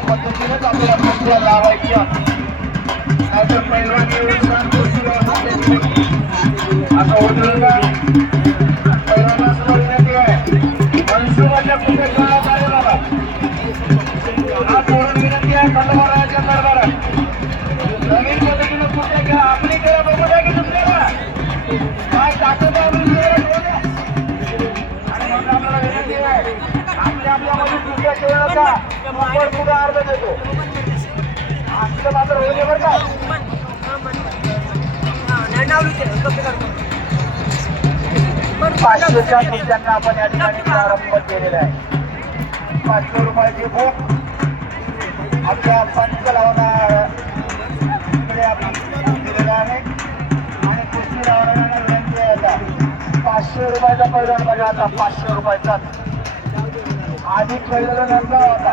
पद्धतीनेच आपल्याला कुस्त्या लावायच्या नाहीतर पैलवान येऊन कुस्तीला आता उतरून का पैलवानास आहे मनसुबाच्या कुस्त्या खेळण्यात आले बघा हात विनंती आहे खंडोबाराच्या दरबारात नवीन पद्धतीनं कुस्त्या खेळा आपली खेळा बघू द्या की दुसऱ्याला काय ताकद आहे आणि मग आपल्याला आपल्यामध्ये त्यांना आपण पुढे देतो. मात्र होईल बरं का. पाचशेच्या आपण या ठिकाणी प्रारंभ केलेला आहे. पाचशे रुपयाची बुक आपल्या पंच लावणार इकडे आपण दिलेला आहे. आणि कुस्ती लावणाऱ्यांना विनंती आहे आता. पाचशे रुपयाचा परिणाम बघा आता. पाचशे रुपयाचा. आधी पहिला नंतर होता.